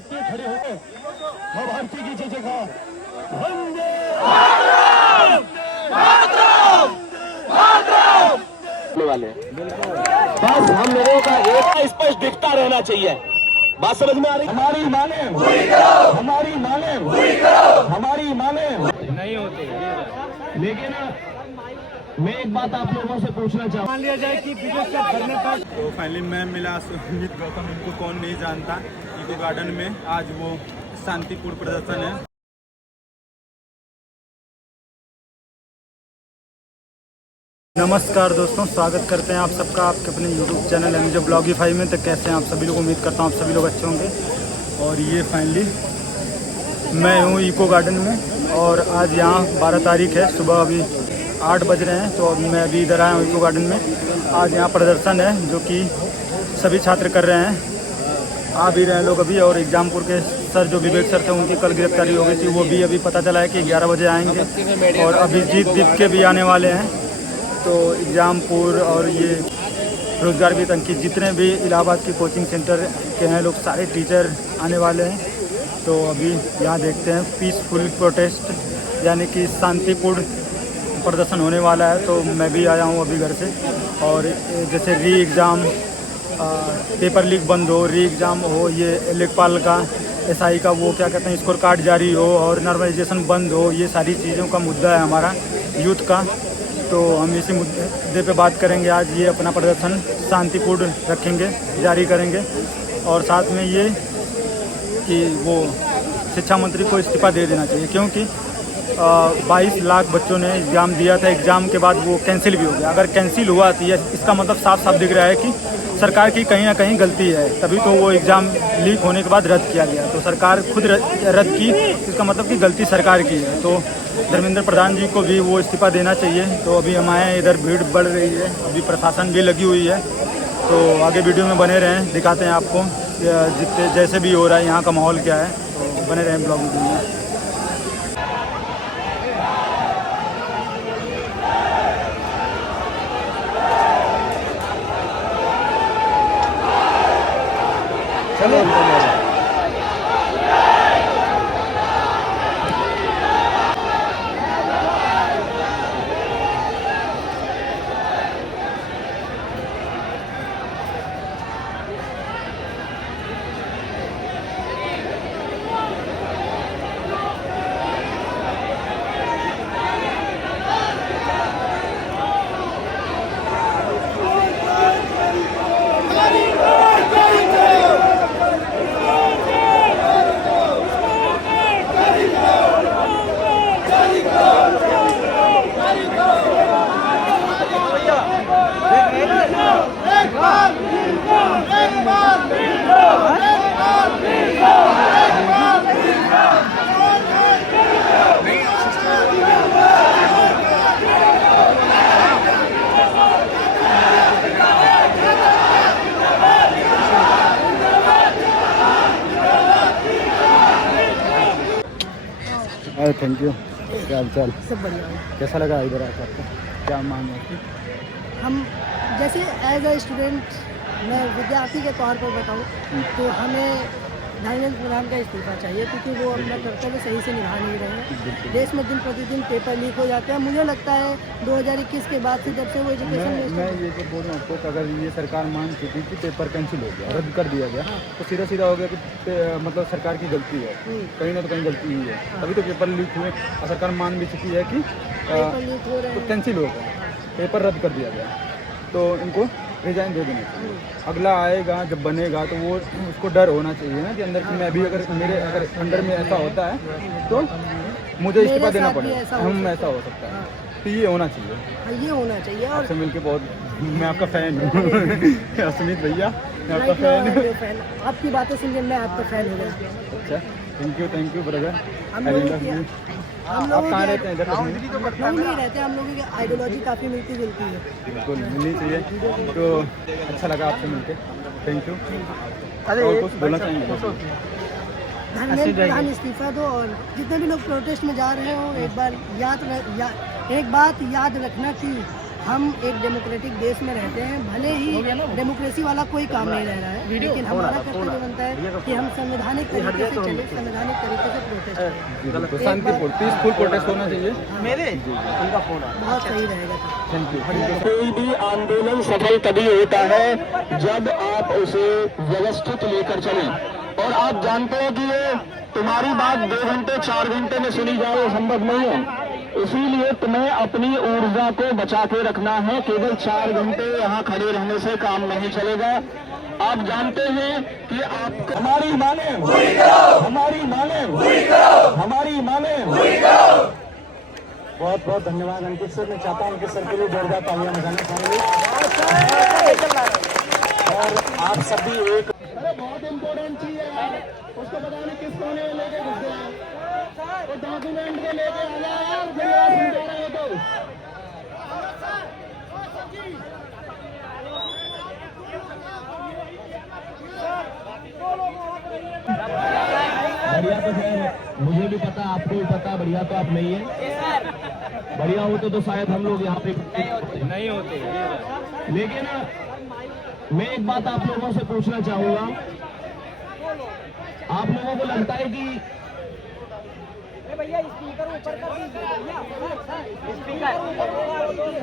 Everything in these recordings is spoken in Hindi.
सकती है खड़े होकर मां भारती की जय जयकार। वंदे वाले बस हम लोगों का एक स्पष्ट दिखता रहना चाहिए। बात समझ में आ रही? हमारी माने हमारी माने हमारी माने नहीं होते, लेकिन मैं एक बात आप लोगों से पूछना चाहूँ, मान लिया जाए कि विदेश से भरने पर तो फाइनली मैं मिला सुमित गौतम, इनको कौन नहीं जानता। इको गार्डन में आज वो शांतिपूर्ण प्रदर्शन है। नमस्कार दोस्तों, स्वागत करते हैं आप सबका आपके अपने YouTube चैनल एमजे ब्लॉगिफाई में। तो कैसे हैं आप सभी लोग? उम्मीद करता हूँ आप सभी लोग अच्छे होंगे। और ये फाइनली मैं हूँ इको गार्डन में और आज यहाँ 12 तारीख है, सुबह अभी 8 बज रहे हैं। तो मैं अभी इधर आया हूँ इको गार्डन में। आज यहाँ प्रदर्शन है जो कि सभी छात्र कर रहे हैं, आ भी रहे हैं लोग अभी। और एग्जामपुर के सर जो विवेक सर थे उनकी कल गिरफ्तारी हो गई थी, वो भी अभी पता चला है कि 11 बजे आएंगे। और अभिजीत दीप के भी आने वाले हैं। तो एग्जामपुर और ये रोजगार भी अंकित जितने भी इलाहाबाद की कोचिंग सेंटर के हैं लोग, सारे टीचर आने वाले हैं। तो अभी यहाँ देखते हैं पीसफुल प्रोटेस्ट यानी कि शांतिपूर्ण प्रदर्शन होने वाला है। तो मैं भी आया हूँ अभी घर से। और जैसे री एग्ज़ाम, पेपर लीक बंद हो, री एग्ज़ाम हो, ये लेखपाल का एसआई का वो क्या कहते हैं स्कोर कार्ड जारी हो और नॉर्मलाइजेशन बंद हो, ये सारी चीज़ों का मुद्दा है हमारा यूथ का। तो हम इसी मुद्दे पे बात करेंगे आज। ये अपना प्रदर्शन शांतिपूर्ण रखेंगे, जारी करेंगे। और साथ में ये कि वो शिक्षा मंत्री को इस्तीफा दे देना चाहिए, क्योंकि 22 लाख बच्चों ने एग्ज़ाम दिया था। एग्ज़ाम के बाद वो कैंसिल भी हो गया। अगर कैंसिल हुआ तो इसका मतलब साफ साफ दिख रहा है कि सरकार की कहीं ना कहीं गलती है, तभी तो वो एग्ज़ाम लीक होने के बाद रद्द किया गया। तो सरकार खुद रद्द की, इसका मतलब कि गलती सरकार की है। तो धर्मेंद्र प्रधान जी को भी वो इस्तीफा देना चाहिए। तो अभी हम आए, इधर भीड़ बढ़ रही है, अभी प्रशासन भी लगी हुई है। तो आगे वीडियो में बने रहें, दिखाते हैं आपको जितने जैसे भी हो रहा है यहाँ का माहौल क्या है। तो बने रहें ब्लॉग वीडियो में। Thank you. क्या हाल चाल? सब बढ़िया है। कैसा लगा इधर आकर आपको? क्या मांग है? हम जैसे एज अ स्टूडेंट, मैं विद्यार्थी के तौर पर बताऊं तो हमें धर्मेंद्र प्रधान का इस्तीफा चाहिए, क्योंकि वो अपना कर्तव्य सही से निभा नहीं रहे हैं। देश में दिन प्रतिदिन पेपर लीक हो जाते हैं। मुझे लगता है 2021 के बाद से, जब से वो एजुकेशन मैं ये जो बोल रहा हूँ आपको, अगर ये सरकार मान चुकी कि पेपर कैंसिल हो गया, रद्द कर दिया गया, तो सीधा सीधा हो गया कि मतलब सरकार की गलती है, कहीं ना तो कहीं गलती हुई है। तभी तो पेपर लीक हुए और सरकार मान भी चुकी है कि पेपर लीक हो रहे हैं, कैंसिल हो गया, पेपर रद्द कर दिया गया। तो इनको रिजाइन दे देना चाहिए। अगला आएगा जब बनेगा तो वो उसको डर होना चाहिए ना कि अंदर कि मैं भी अगर अंडर में ऐसा होता है तो मुझे इस्तीफा देना पड़ेगा, हम ऐसा हो सकता है। तो ये होना चाहिए, ये होना चाहिए। और आपसे मिलके बहुत, मैं आपका फ़ैन हूँ सुमित भैया, मैं आपका फ़ैन हूँ। आपकी बातें सुनकर मैं आपका फ़ैन हो गया। अच्छा, थैंक यू ब्रदर। हम आप कहाँ रहते हैं? इधर लखनऊ में रहते हैं। हम लोगों की आइडियोलॉजी काफ़ी मिलती जुलती है। बिल्कुल मिलनी चाहिए। तो अच्छा लगा आपसे मिलके, थैंक यू। और कुछ बोलना चाहेंगे? धर्मेंद्र प्रधान इस्तीफा दो। और जितने भी लोग प्रोटेस्ट में जा रहे हो, एक बात याद रखना कि हम एक डेमोक्रेटिक देश में रहते हैं, भले ही डेमोक्रेसी वाला कोई काम नहीं रह रहा है, लेकिन हमारा कर्तव्य बनता है कि हम संवैधानिक तरीके से चले, संवैधानिक तरीके से प्रोटेस्ट करें। शांतिपूर्ण पीसफुल प्रोटेस्ट होना चाहिए। मेरे उनका फोन बहुत सही रहेगा। कोई भी आंदोलन सफल तभी होता है जब आप उसे व्यवस्थित लेकर चलें, और आप जानते हैं कि ये तुम्हारी बात 2 घंटे 4 घंटे में सुनी जाए संभव नहीं है, इसीलिए तुम्हें अपनी ऊर्जा को बचा के रखना है। केवल 4 घंटे यहाँ खड़े रहने से काम नहीं चलेगा। आप जानते हैं कि आप हमारी माने, हमारी माने, हमारी माने। बहुत बहुत धन्यवाद अंकित सर। मैं चाहता हूँ अंकित सर के लिए जोरदार तालियां बजाना चाहेंगे। और आप सभी एक बहुत इम्पोर्टेंट चीज है, उसको पता नहीं किस कोने में लेके घुसे हैं, वो डॉक्यूमेंट को लेके आ जाए यार, समझा रहे हो तो। बढ़िया तो खैर मुझे भी पता, आपको भी पता, बढ़िया तो आप नहीं है। बढ़िया होते तो शायद हम लोग यहाँ पे नहीं होते। लेकिन मैं एक बात आप लोगों से पूछना चाहूंगा, आप लोगों को लगता है कि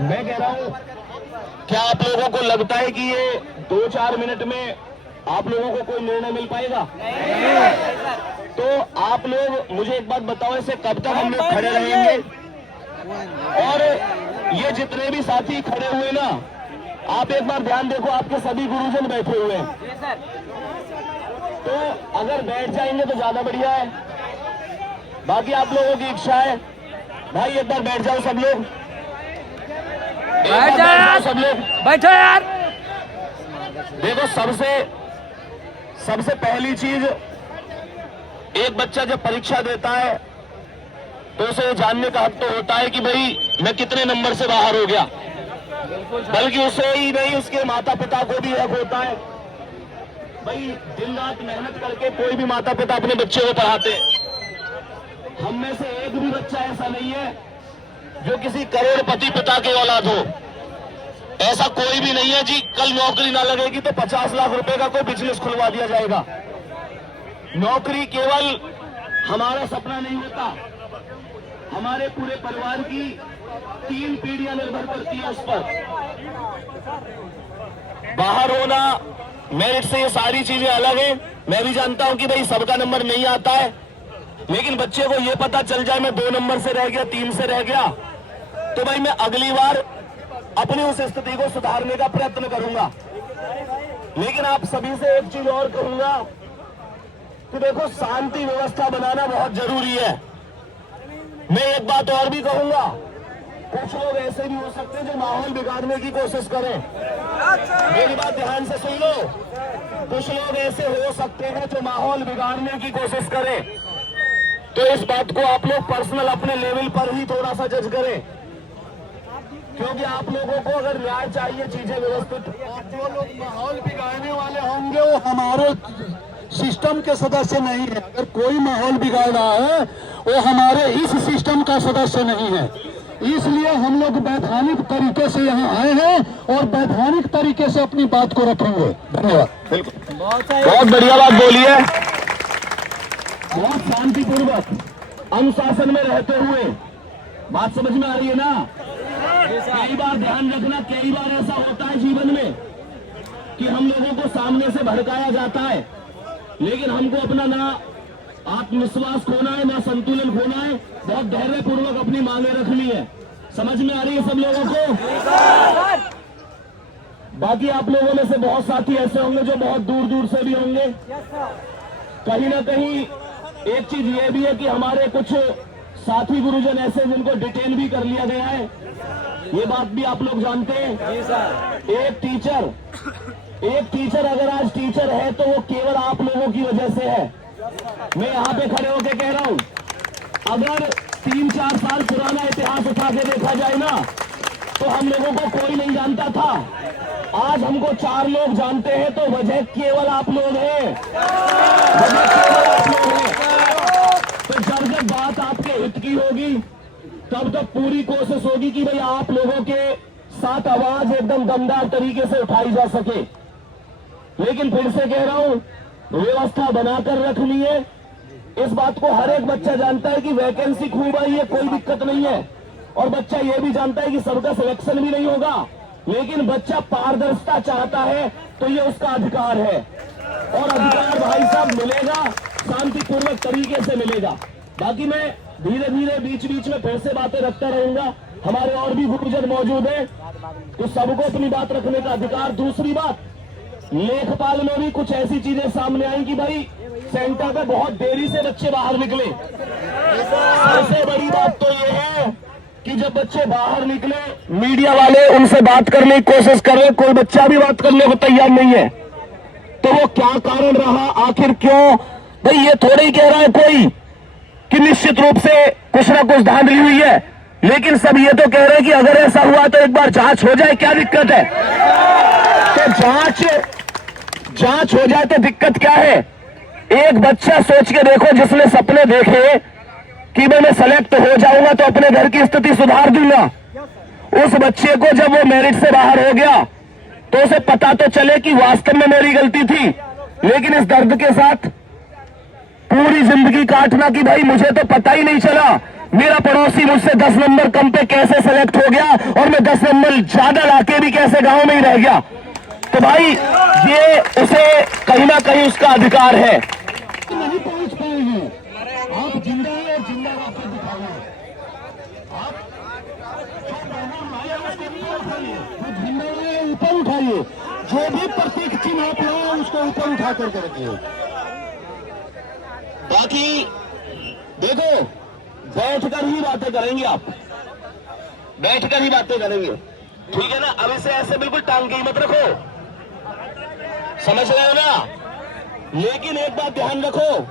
मैं कह रहा हूं, क्या आप लोगों को लगता है कि ये 2-4 मिनट में आप लोगों को कोई निर्णय मिल पाएगा? तो आप लोग मुझे एक बात बताओ, ऐसे कब तक हम लोग खड़े रहेंगे? और ये जितने भी साथी खड़े हुए ना, आप एक बार ध्यान देखो, आपके सभी गुरुजन बैठे हुए हैं, तो अगर बैठ जाएंगे तो ज्यादा बढ़िया है। बाकी आप लोगों की इच्छा है। भाई एक बार बैठ जाओ सब लोग, बैठ जाओ सब लोग, बैठो यार। देखो सबसे पहली चीज, एक बच्चा जब परीक्षा देता है तो उसे जानने का हक तो होता है कि भाई मैं कितने नंबर से बाहर हो गया, बल्कि उसे ही नहीं उसके माता पिता को भी हक होता है। भाई दिन रात मेहनत करके कोई भी माता पिता अपने बच्चे को पढ़ाते हैं। हम में से एक भी बच्चा ऐसा नहीं है जो किसी करोड़पति पिता के औलाद हो, ऐसा कोई भी नहीं है जी। कल नौकरी ना लगेगी तो 50 लाख रुपए का कोई बिजनेस खुलवा दिया जाएगा। नौकरी केवल हमारा सपना नहीं होता, हमारे पूरे परिवार की 3 पीढ़ियां निर्भर करती है उस पर। बाहर होना, मेरिट से ये सारी चीजें अलग है। मैं भी जानता हूं कि भाई सबका नंबर नहीं आता है, लेकिन बच्चे को ये पता चल जाए मैं 2 नंबर से रह गया, 3 से रह गया, तो भाई मैं अगली बार अपनी उस स्थिति को सुधारने का प्रयत्न करूंगा। लेकिन आप सभी से एक चीज और कहूंगा कि देखो, शांति व्यवस्था बनाना बहुत जरूरी है। मैं एक बात और भी कहूंगा, कुछ लोग ऐसे भी हो सकते हैं जो माहौल बिगाड़ने की कोशिश करें। मेरी बात ध्यान से सुन लो, कुछ लोग ऐसे हो सकते हैं जो माहौल बिगाड़ने की कोशिश करें। तो इस बात को आप लोग पर्सनल अपने लेवल पर ही थोड़ा सा जज करें, क्योंकि आप लोगों को अगर न्याय चाहिए, चीजें व्यवस्थित, जो लोग माहौल बिगाड़ने वाले होंगे वो हमारे सिस्टम के सदस्य नहीं है। अगर कोई माहौल बिगाड़ रहा है वो हमारे इस सिस्टम का सदस्य नहीं है। इसलिए हम लोग वैधानिक तरीके से यहाँ आए हैं और वैधानिक तरीके से अपनी बात को रखेंगे। धन्यवाद। बिल्कुल, बहुत बढ़िया बात बोली है। बहुत शांतिपूर्वक अनुशासन में रहते हुए, बात समझ में आ रही है ना? कई बार ध्यान रखना, कई बार ऐसा होता है जीवन में कि हम लोगों को सामने से भड़काया जाता है, लेकिन हमको अपना ना आत्मविश्वास खोना है, ना संतुलन खोना है। बहुत धैर्य पूर्वक अपनी मांगे रखनी है। समझ में आ रही है सब लोगों को? बाकी आप लोगों में से बहुत साथी ऐसे होंगे जो बहुत दूर दूर से भी होंगे। कहीं ना कहीं एक चीज ये भी है कि हमारे कुछ साथी गुरुजन ऐसे जिनको डिटेन भी कर लिया गया है, ये बात भी आप लोग जानते हैं। एक टीचर अगर आज टीचर है तो वो केवल आप लोगों की वजह से है। मैं यहाँ पे खड़े होकर कह रहा हूँ, अगर 3-4 साल पुराना इतिहास उठा के देखा जाए ना, तो हम लोगों को कोई नहीं जानता था। आज हमको 4 लोग जानते हैं, तो वजह केवल आप लोग हैं, वजह केवल आप लोग हैं। तो जब बात आपके हित की होगी, तब तक पूरी कोशिश होगी कि भाई आप लोगों के साथ आवाज एकदम दमदार तरीके से उठाई जा सके। लेकिन फिर से कह रहा हूं, व्यवस्था बनाकर रखनी है। इस बात को हर एक बच्चा जानता है कि वैकेंसी खूब आई है, कोई दिक्कत नहीं है। और बच्चा ये भी जानता है कि सबका सिलेक्शन भी नहीं होगा, लेकिन बच्चा पारदर्शिता चाहता है तो ये उसका अधिकार है। और अधिकार भाई साहब मिलेगा, शांतिपूर्वक तरीके से मिलेगा। बाकी मैं धीरे धीरे बीच बीच में फिर से बातें रखता रहूंगा। हमारे और भी गुरुजन मौजूद हैं, तो सबको अपनी बात रखने का अधिकार। दूसरी बात, लेखपाल में भी कुछ ऐसी चीजें सामने आई कि भाई सेंटर पे बहुत देरी से बच्चे बाहर निकले। सबसे बड़ी बात तो ये है कि जब बच्चे बाहर निकले, मीडिया वाले उनसे बात करने की कोशिश कर रहे, कोई बच्चा भी बात करने को तैयार नहीं है। तो वो क्या कारण रहा, आखिर क्यों? भाई ये थोड़ा ही कह रहा है कोई कि निश्चित रूप से कुछ ना कुछ धांधली हुई है, लेकिन सब ये तो कह रहे हैं कि अगर ऐसा हुआ तो एक बार जांच हो जाए, क्या दिक्कत है? तो जांच हो जाए तो दिक्कत क्या है? एक बच्चा सोच के देखो जिसने सपने देखे कि मैं सेलेक्ट हो जाऊंगा तो अपने घर की स्थिति सुधार दूंगा। उस बच्चे को जब वो मेरिट से बाहर हो गया तो उसे पता तो चले कि वास्तव में मेरी गलती थी, लेकिन इस दर्द के साथ पूरी जिंदगी काटना कि भाई मुझे तो पता ही नहीं चला, मेरा पड़ोसी मुझसे 10 नंबर कम पे कैसे सेलेक्ट हो गया और मैं 10 नंबर ज्यादा लाके भी कैसे गांव में ही रह गया। तो भाई ये उसे कहीं ना कहीं उसका अधिकार है। नहीं पहुंच पाए हैं, आप जिंदा है और जिंदा वापस दिखाओ। आप जो बैनर लाए हैं उसको ऊपर उठाइए, जो झंडा लाए हैं ऊपर उठाइए, जो भी प्रतीक चिन्ह आप लाए हैं उसको ऊपर उठा करके रखिए। बाकी देखो, बैठकर ही बातें करेंगे, आप बैठकर ही बातें करेंगे, ठीक है ना? अब इसे ऐसे बिल्कुल टांग के ही मत रखो, समझ रहे हो ना? लेकिन एक बात ध्यान रखो,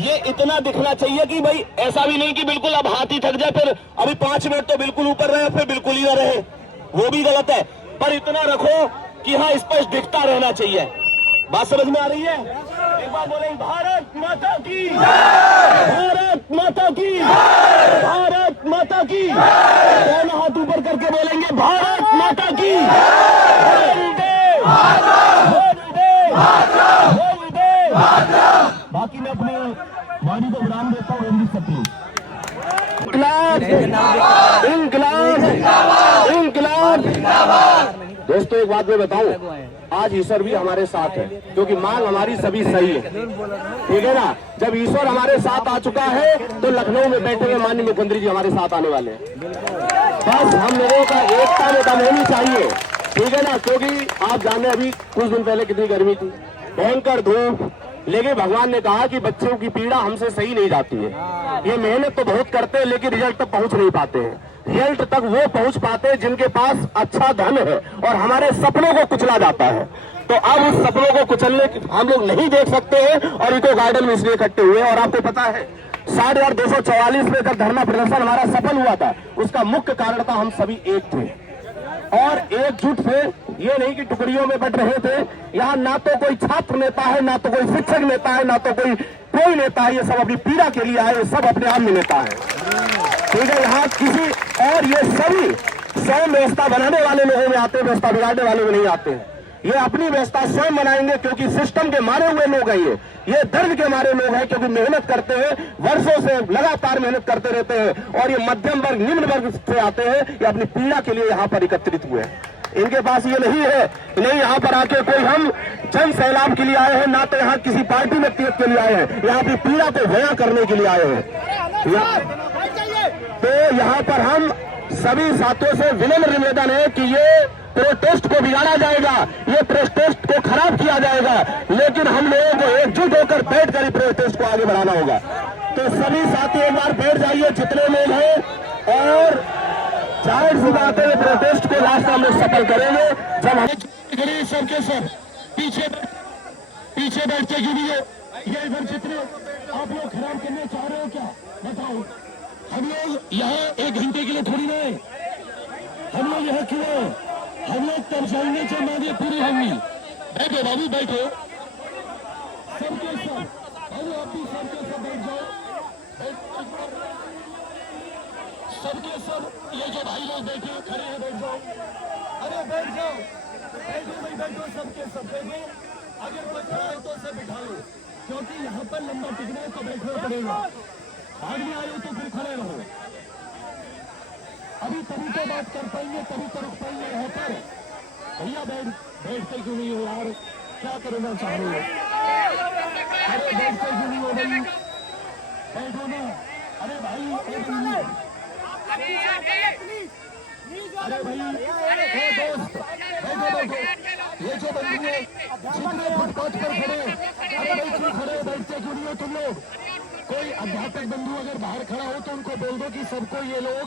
ये इतना दिखना चाहिए कि भाई ऐसा भी नहीं कि बिल्कुल अब हाथ ही थक जाए, फिर अभी 5 मिनट तो बिल्कुल ऊपर रहे, फिर बिल्कुल ही ना रहे, वो भी गलत है। पर इतना रखो कि हाँ स्पष्ट दिखता रहना चाहिए। बात समझ में आ रही है? एक बार बोलेंगे भारत माता की, भारत माता की, भारत माता की। दोनों हाथ ऊपर करके बोलेंगे भारत माता की। बाकी मैं अपनी वाणी को विराम देता हूँ। इंकलाब, इंकलाब, इंकलाब। दोस्तों एक बात मैं बताऊं, आज ईश्वर भी हमारे साथ है, क्योंकि मांग हमारी सभी सही है, ठीक है ना? जब ईश्वर हमारे साथ आ चुका है तो लखनऊ में बैठे हुए माननीय मुख्यमंत्री जी हमारे साथ आने वाले हैं। बस हम लोगों का एकता में दम होनी चाहिए, ठीक है ना? क्योंकि आप जाने अभी कुछ दिन पहले कितनी गर्मी थी, भयंकर धूप, लेकिन भगवान ने कहा कि बच्चों की पीड़ा हमसे सही नहीं जाती है। ये मेहनत तो बहुत करते हैं लेकिन रिजल्ट तक पहुंच नहीं पाते हैं। रिजल्ट तक वो पहुंच पाते हैं जिनके पास अच्छा धन है और हमारे सपनों को कुचला जाता है। तो अब उस सपनों को कुचलने हम लोग नहीं देख सकते हैं और इको गार्डन में इसलिए इकट्ठे हुए। और आपको पता है 6244 में जब धरना प्रदर्शन हमारा सफल हुआ था, उसका मुख्य कारण था हम सभी एक थे और एकजुट थे। ये नहीं कि टुकड़ियों में बट रहे थे। यहाँ ना तो कोई छात्र नेता है, ना तो कोई शिक्षक नेता है, ना तो कोई नेता है। ये सब अपनी पीड़ा के लिए आए, सब अपने आप में नेता है, ठीक है? यहाँ किसी और ये सभी स्वयं व्यवस्था बनाने वाले लोगों में आते हैं, व्यवस्था बिगाड़ने वाले में नहीं आते हैं। ये अपनी व्यवस्था स्वयं बनाएंगे क्योंकि सिस्टम के मारे हुए लोग हैं। ये दर्द के मारे लोग हैं क्योंकि मेहनत करते हैं, वर्षों से लगातार मेहनत करते रहते हैं। और ये मध्यम वर्ग, निम्न वर्ग से आते हैं, ये अपनी पीड़ा के लिए यहाँ पर एकत्रित हुए हैं। इनके पास ये नहीं है, नहीं यहाँ पर आके कोई हम जन सैलाब के लिए आए हैं, ना तो यहाँ किसी पार्टी व्यक्तिगत के लिए आए हैं, यहाँ अपनी पीड़ा को बयां करने के लिए आए हैं। तो यहाँ पर हम सभी साथियों से विनम्र निवेदन है कि ये प्रोटेस्ट को बिगाड़ा जाएगा, ये प्रोटेस्ट को खराब किया जाएगा, लेकिन हम लोगों को एकजुट होकर बैठकर ही प्रोटेस्ट को आगे बढ़ाना होगा। तो सभी साथी एक बार बैठ जाइए जितने लोग हैं, और जाहिर सी बात है प्रोटेस्ट को लास्ट हम लोग सफल करेंगे जब हम सबके सब पीछे बैठते की भी ये इधर जितने आप लोग खराब करना चाह रहे हो क्या बताओ? हम लोग यहाँ 1 घंटे के लिए थोड़ी ना, हम लोग यहाँ क्यों? हम लोग तब जाएंगे जब मांगे पूरी होंगी। बैठो बाबू बैठो, सबके सब, अरे आप भी सबके सब बैठ जाओ, सबके सब ये जो भाई लोग बैठे खड़े हैं बैठ जाओ। जाओ, अरे बैठ जाओ, बैठो भाई बैठो, सबके सब बैठो। अगर कोई खड़ा है तो उसे बिठा लो, क्योंकि यहाँ पर लंबा टिकना है तो बैठना पड़ेगा। भाग में आए हो तो फिर खड़े रहो। अभी तभी तो बात कर पाएंगे, तभी तो रुक पाएंगे यहाँ पर। भैया बैठते क्यों नहीं हो यार, क्या करना चाह रहे हो? अरे बैठते क्यों नहीं हो भाई, बैठो ना। अरे भाई अरे भाई दोस्त बैठो बैठो। ये जो बंदे जितने फुटपाथ पर खड़े, अरे भाई क्यों खड़े, बैठते क्यों नहीं हो तुम लोग? कोई अध्यापक बंधु अगर बाहर खड़ा हो तो उनको बोल दो कि सबको ये लोग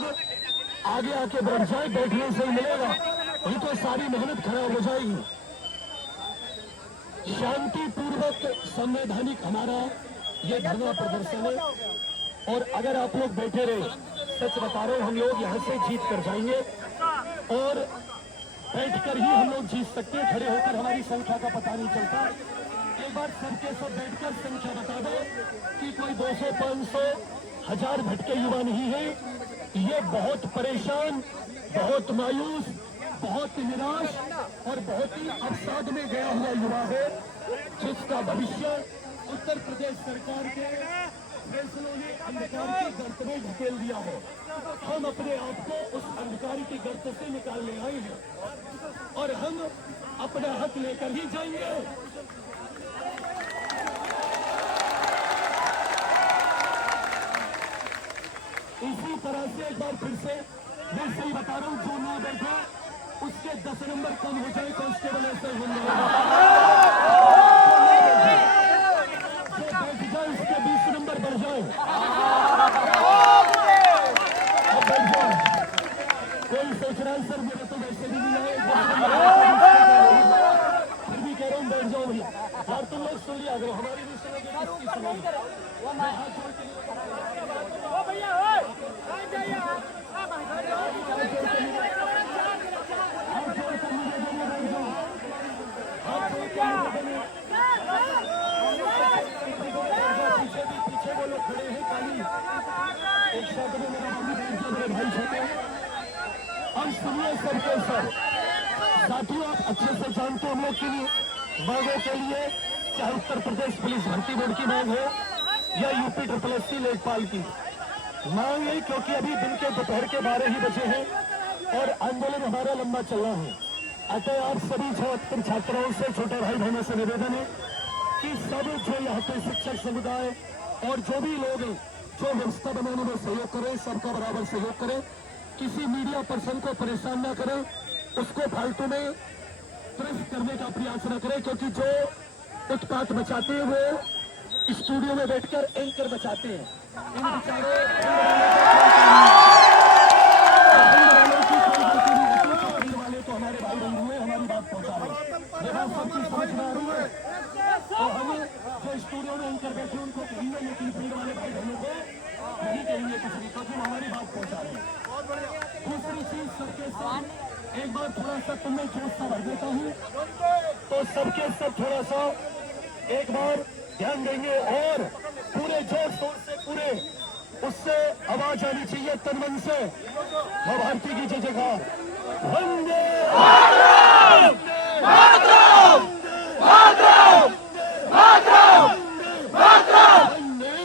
आगे आके बैठ जाए, बैठने से ही मिलेगा, नहीं तो सारी मेहनत खराब हो जाएगी। शांतिपूर्वक संवैधानिक हमारा ये धरना प्रदर्शन है, और अगर आप लोग बैठे रहे, सच बता रहे हम लोग यहाँ से जीत कर जाएंगे, और बैठकर ही हम लोग जीत सकते हैं। खड़े होकर हमारी संख्या का पता नहीं चलता। एक बार सबके सब बैठकर संख्या बता दो कि कोई 200, 500, 1000 भटके युवा नहीं है। ये बहुत परेशान, बहुत मायूस, बहुत निराश और बहुत ही अवसाद में गया हुआ युवा है, जिसका भविष्य उत्तर प्रदेश सरकार के फैसलों ने अंधकार के गर्त में ढकेल दिया है। हम अपने आप को उस अंधकार के गर्त से निकालने आए हैं, और हम अपना हक लेकर ही जाएंगे। इसी तरह से एक बार फिर से मैं सही बता रहा हूँ, जो ना बैठे उसके 10 नंबर कम हो जाए, कांस्टेबल ऐसे हो जाए, जो बैठ जाए उसके 20 नंबर बढ़ जाए। अब बैठ जाओ। कोई सोच रहा है सर मेरे तो वैसे भी नहीं आए, फिर भी कह रहा हूँ बैठ जाओ भैया। यार तुम लोग सुन लिया करो, हमारी भी सुनोगे, किसकी सुनोगे? मैं हाथ जोड़ के पीछे वो लोग खड़े हैं काली, एक शब्द में मेरा मेरे भाई छोटे हैं। अब सुनिए सबके सब साथियों, आप अच्छे से जानते हो हम लोग के लिए मांगों के लिए, चाहे उत्तर प्रदेश पुलिस भर्ती बोर्ड की मांग हो या यूपी SSSC लेखपाल की मांग है, क्योंकि अभी दिन के दोपहर के 12 ही बजे हैं और आंदोलन हमारा लंबा चलना है। अतः आप सभी 76 छात्राओं से, छोटे भाई बहनों से निवेदन है कि सब जो यहाँ पे शिक्षक समुदाय और जो भी लोग जो व्यवस्था बनाने में सहयोग करें, सबका बराबर सहयोग करें। किसी मीडिया पर्सन को परेशान ना करें, उसको फालतू में प्रेस करने का प्रयास न करें, क्योंकि जो उत्पात मचाते हैं वो स्टूडियो में बैठकर एंकर बचाते हैं। इन बेचारों वाले तो हमारे भाई बंधु हैं, हमारी बात पहुंचा रहे, ये बात सब चीज समझ में आ रही है। तो हमें जो स्टूडियो में एंकर बैठे उनको कहेंगे, लेकिन फील्ड वाले भाई बहनों को नहीं कहेंगे कुछ भी, क्योंकि हमारी बात पहुंचा रहे हैं। दूसरी चीज सबके साथ एक बार थोड़ा सा तुम्हें जोश सा भर देता हूँ, तो सबके सब थोड़ा सा एक बार ध्यान देंगे और पूरे जोर शोर से, पूरे उससे आवाज आनी चाहिए तन मन से। मां भारती की जय जयकार, वंदे मातरम, मातरम, मातरम, मातरम,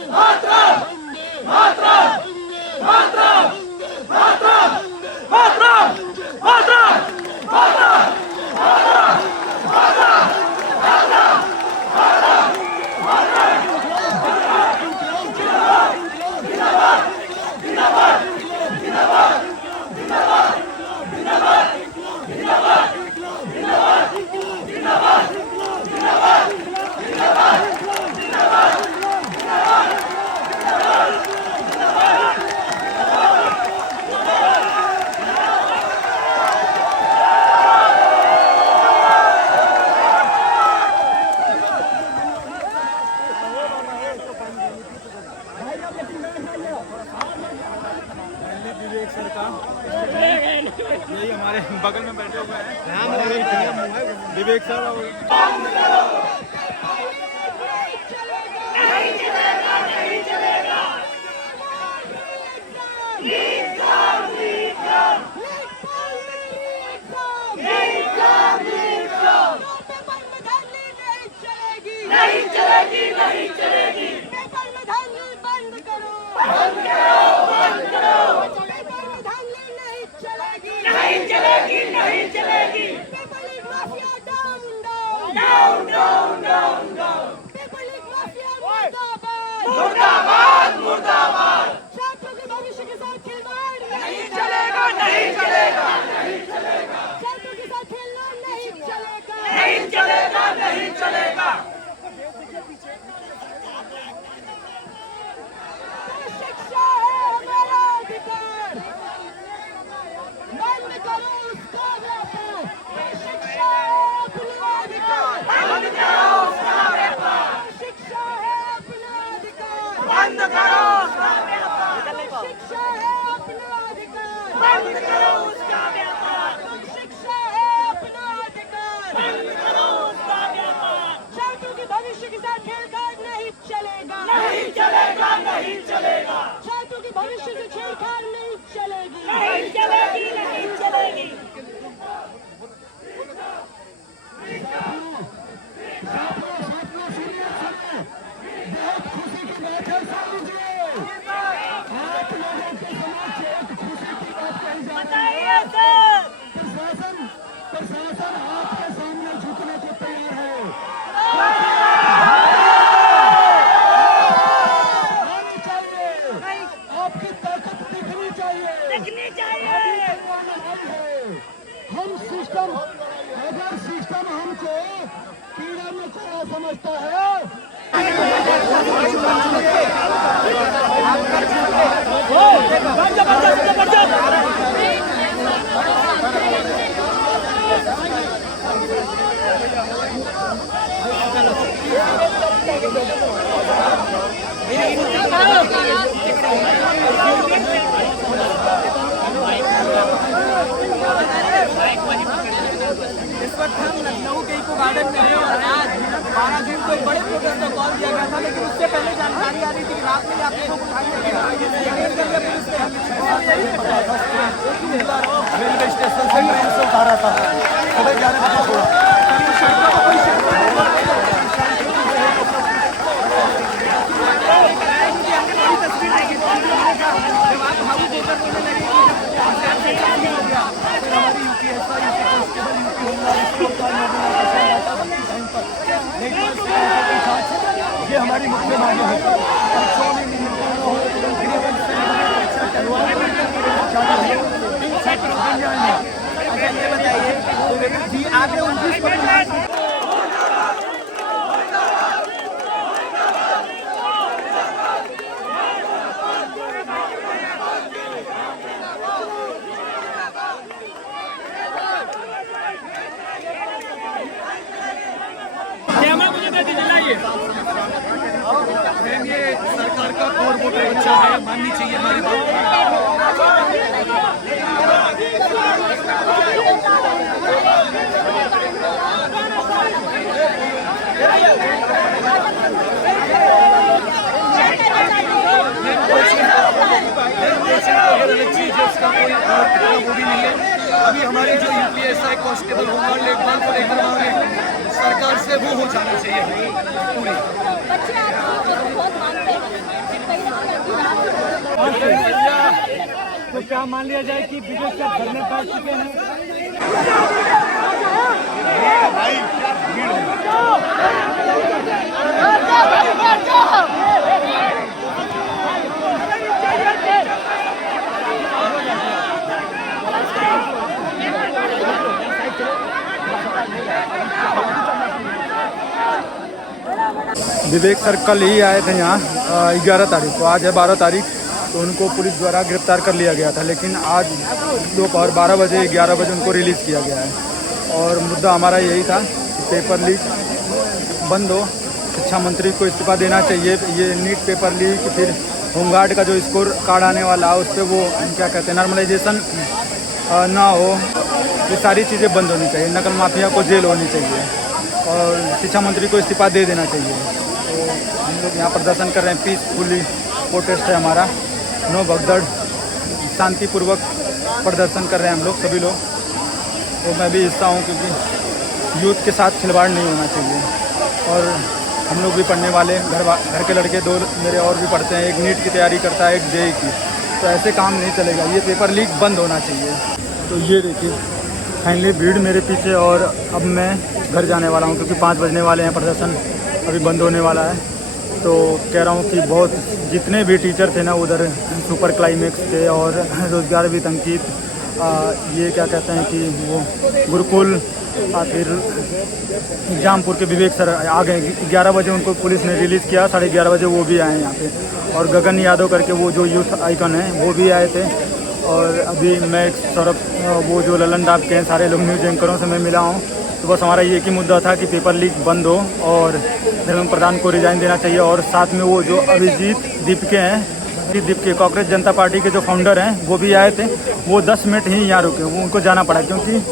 मातरम, मातरम, मातरम, मातरम, मातरम, मातरम, मातरम, विवेक सर का यही हमारे बगल में बैठे हुए हैं विवेक सर। करो उसका व्यापार, शिक्षा है अपना अधिकार, बंद करो उसका व्यापार, शिक्षा है अपना अधिकार, बंद करो उसका व्यापार, शिक्षा है अपना अधिकार, बंद करो उसका व्यापार, शिक्षा है अपना अधिकार, बंद करो उसका व्यापार। छात्रों के भविष्य के साथ छेड़छाड़ नहीं चलेगा, नहीं चलेगा, नहीं चलेगा। छात्रों के भविष्य से छेड़छाड़ नहीं चलेगी, नहीं चलेगी, नहीं चलेगी। बहुत खुशी की बात है, समझिए आप लोगों के समक्ष एक खुशी की बात कही जा रही है। प्रशासन आपके सामने झुकने को तैयार है। आनी चाहिए, आपकी ताकत दिखनी चाहिए, दिखनी चाहिए। हम सिस्टम, अगर सिस्टम हमको कीड़ा मकोड़ा समझता है, इस वक्त हम लखनऊ के इको गार्डन में हैं और आज 12 जून को एक बड़े प्रोटेस्ट का कॉल दिया गया था, लेकिन उससे पहले जानकारी आ रही थी कि रात में आप लोगों को उठा लिया गया। रेलवे स्टेशन से ट्रेन से उठा रहा था, सुबह 11 बजे छोड़ा। ये हमारी मुख्य मांग है। अच्छा ये बताइए जी, आगे 29 को ये सरकार का कोर वोटर बच्चा है, माननी चाहिए हमारी बात। उसका कोई वो भी नहीं है। अभी हमारी जो यूपीएसआई कांस्टेबल होमगार्ड लेखपाल को लेकर हमारे सरकार से वो हो जाना चाहिए पूरी। तो क्या मान लिया जाए कि विवेक साहब घर में बैठ चुके हैं? विवेक सर कल ही आए थे यहाँ 11 तारीख को, आज है 12 तारीख, तो उनको पुलिस द्वारा गिरफ्तार कर लिया गया था, लेकिन आज दोपहर 12 बजे 11 बजे उनको रिलीज़ किया गया है। और मुद्दा हमारा यही था कि पेपर लीक बंद हो, शिक्षा मंत्री को इस्तीफा देना चाहिए, ये नीट पेपर लीक, फिर होमगार्ड का जो स्कोर कार्ड आने वाला है उस पर वो क्या कहते हैं नॉर्मलाइजेशन ना हो, ये सारी चीज़ें बंद होनी चाहिए। नकल माफिया को जेल होनी चाहिए और शिक्षा मंत्री को इस्तीफा दे देना चाहिए। तो हम लोग यहाँ प्रदर्शन कर रहे हैं, पीसफुली प्रोटेस्ट है हमारा, नो भगदड़, शांतिपूर्वक प्रदर्शन कर रहे हैं हम लोग सभी लोग। तो मैं भी हिस्सा हूँ क्योंकि यूथ के साथ खिलवाड़ नहीं होना चाहिए। और हम लोग भी पढ़ने वाले, घर के लड़के 2 मेरे और भी पढ़ते हैं, एक नीट की तैयारी करता है, एक जेई की, तो ऐसे काम नहीं चलेगा, ये पेपर लीक बंद होना चाहिए। तो ये देखिए फाइनली भीड़ मेरे पीछे, और अब मैं घर जाने वाला हूँ क्योंकि 5 बजने वाले हैं, प्रदर्शन अभी बंद होने वाला है। तो कह रहा हूँ कि बहुत जितने भी टीचर थे ना उधर सुपर क्लाइमेक्स थे और रोजगार भी अंकित, ये क्या कहते हैं कि वो गुरुकुल, फिर जामपुर के विवेक सर आ गए 11 बजे, उनको पुलिस ने रिलीज़ किया, 11:30 बजे वो भी आए यहाँ पे। और गगन यादव करके वो जो यूथ आइकन है वो भी आए थे। और अभी मैं सौरभ वो जो ललन दाब के हैं सारे लोग न्यूज़ एंकरों से मैं मिला हूँ। तो बस हमारा ये एक ही मुद्दा था कि पेपर लीक बंद हो और धर्मेंद्र प्रधान को रिजाइन देना चाहिए। और साथ में वो जो अभिजीत दीपके हैं, दीपके कांग्रेस जनता पार्टी के जो फाउंडर हैं वो भी आए थे। वो 10 मिनट ही यहाँ रुके, वो उनको जाना पड़ा क्योंकि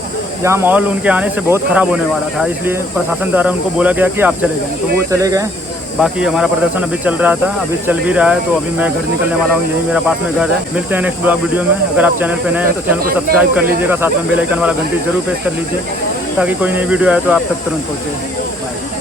यहाँ माहौल उनके आने से बहुत ख़राब होने वाला था, इसलिए प्रशासन द्वारा उनको बोला गया कि आप चले जाएँ। तो वो चले गए। बाकी हमारा प्रदर्शन अभी चल रहा था, अभी चल भी रहा है। तो अभी मैं घर निकलने वाला हूँ, यही मेरा पास में घर है। मिलते हैं नेक्स्ट ब्लॉग वीडियो में। अगर आप चैनल पे नए हैं तो चैनल को सब्सक्राइब कर लीजिएगा, साथ में बेल आइकन वाला घंटी जरूर प्रेस कर लीजिए ताकि कोई नई वीडियो आए तो आप तक तुरंत पहुँचे। बाय।